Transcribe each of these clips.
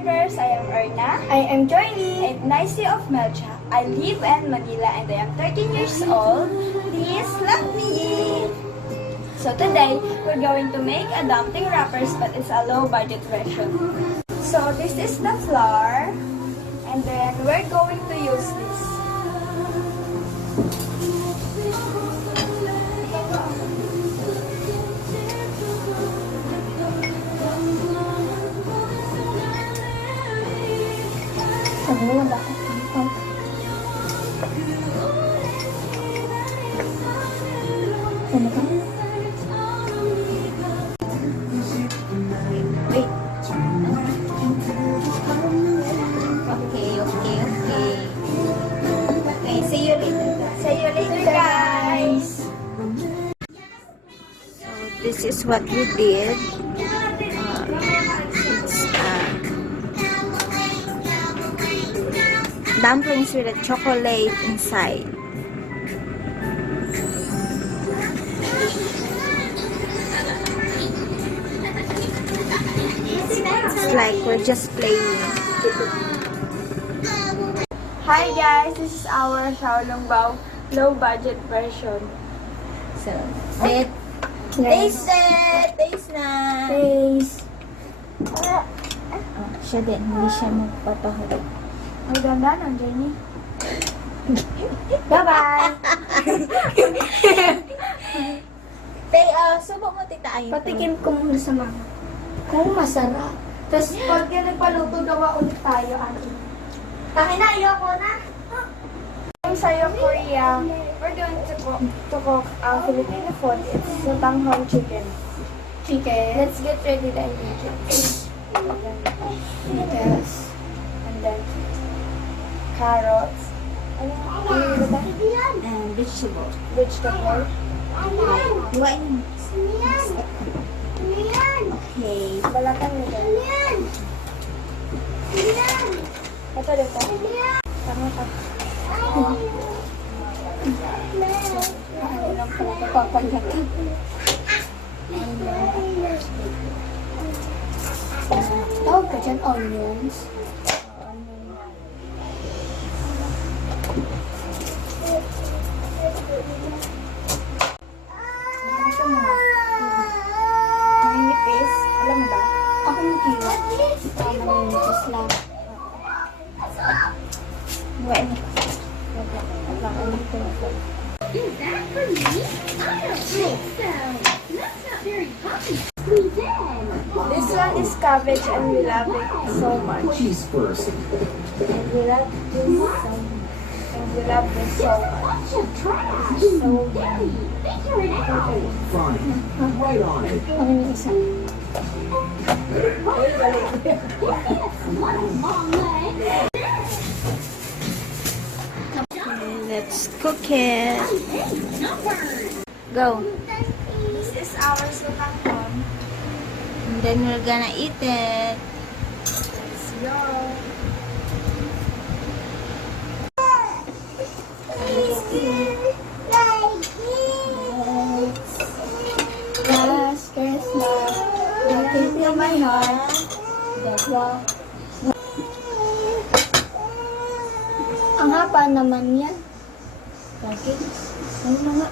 subscribers! I am Erna. I am Joyly. I'm Nicey of Melcha. I live in Manila and I am 13 years old. Please love me! So today, we're going to make a dumpling wrappers, but it's a low budget version. So this is the flour, and then we're going to use this. Sabi mo bakit ito? Ano ka? Wait. Okay, see you later. See you later, guys! So this is what we did. It's dumplings with a chocolate inside. It's like we're just playing. Hi guys, this is our Xiaolongbao low budget version. So, taste it! Taste na! Face. Oh, siya din. Hindi siya magpapahulog. Ang ganda ng Jenny. Bye-bye. Subok mo tita ayun. Patikim ko muna sa mama. Kung masarap. Tapos pag yan nagpaluto, gawa ulit tayo, ate. Kami na, ayoko na. Sa'yo, Korea, we're going to cook Filipino food. It's sotanghon chicken. Chicken. Let's get ready the ingredients. Yes. And then carrots. And vegetable. Vegetable. Buwain mo. Okay. Balatan nito. Ito dito. Tama ka. Ano lang pala napapagatan. Tawag ka dyan, onions. Manipis. Alam mo ba? Ako yung kiwa. Manipis lang. Buwain mo. Is that for me? I don't think so. That's not very popular. This one is cabbage and we love it so much. Cheese first. And we love this so much. And we love this so much. Bunch of trash. So Daddy, figure it out. Fine. Right on it. Ako yung isa. One long leg. Let's cook it. Go. this is our sotanghon. And then we're gonna eat it. Let's go. Last Christmas, you came to my heart. That's why. Ang haba naman yan. Bakit? Ano na nga?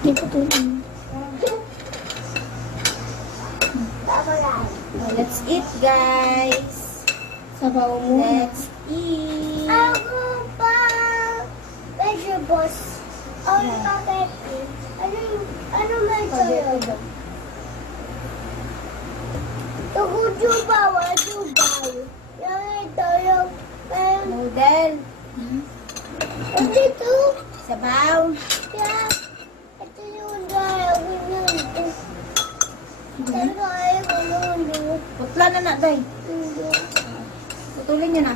Hindi ko tulong. Let's eat, guys. Sabaw mo. Let's eat. Ako pa. Vegetables. Ano spaghetti? Ano may toyo? Tugujubaw, ajubaw. Yung toyo. Noodle. Ito ito. Sabaw. Yeah. Ito yung dahil ito. Talaga ayaw ko naman doon. Putla na na, day. Putulin nyo na.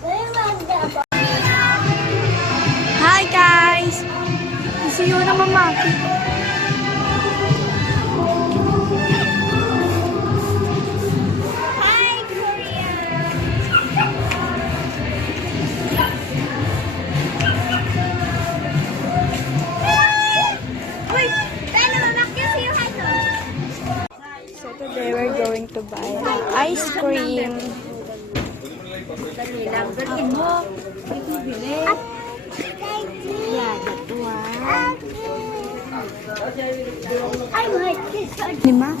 May magda pa. Hi guys! See you na mama. Uy! Tayo na Ice cream. Yeah, that one. I like this. Lima?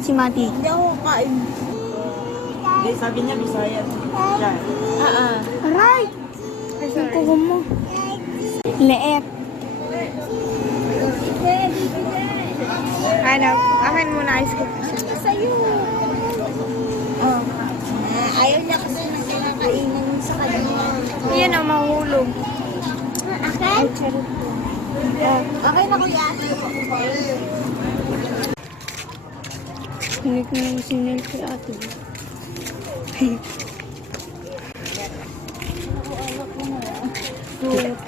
Si Mati. Hindi ako kain. Hindi, sabi niya Bisaya. Yan. Aray! Ang kuha mo. Leep. Ano? Akin muna ice cream. Sa'yo. Oh. Ayaw niya kasi nang kinakainan sa kanya. Yan ang mahulog. Akin? Okay na kuya. Hindi ko na masinil kay ate.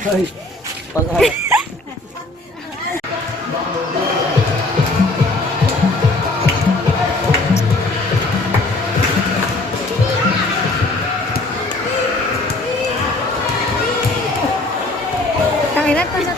Ay, pag-alat. Tanginan pa na